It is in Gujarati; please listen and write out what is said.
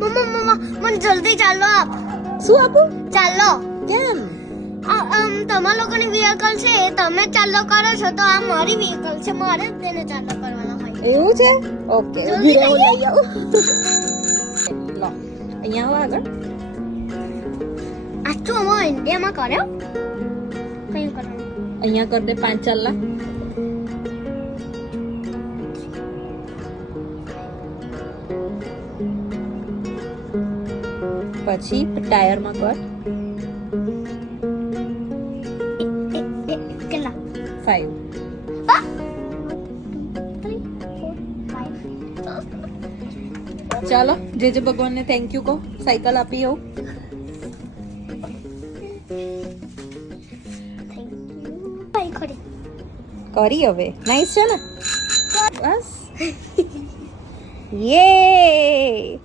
મમ્મા મને જલ્દી ચાલો આપ. શું આપું? ચાલો. કેમ? તમારા લોકોની વ્હીકલ છે એ તમે ચાલો કરો છો તો આ મારી વ્હીકલ છે, મારે જ તેને ચાલો કરવાનો હોય. એવું છે? ઓકે, જલ્દી ઉભી રહો, લઈ લઈ આવું. લો, અહીંયા આવો આગળ. આ તો અમારા ઇન્ડિયામાં કર્યો કયું કરવાનું? અહીંયા કર દે 5 ચાલલા. પછી ટાયરમાં કર કેટલા? 5. ચાલો, જે ભગવાનને થેન્ક યુ કહો. સાયકલ આપી આવું. કરી હવે. નાઈસ છે ને? બસ. યે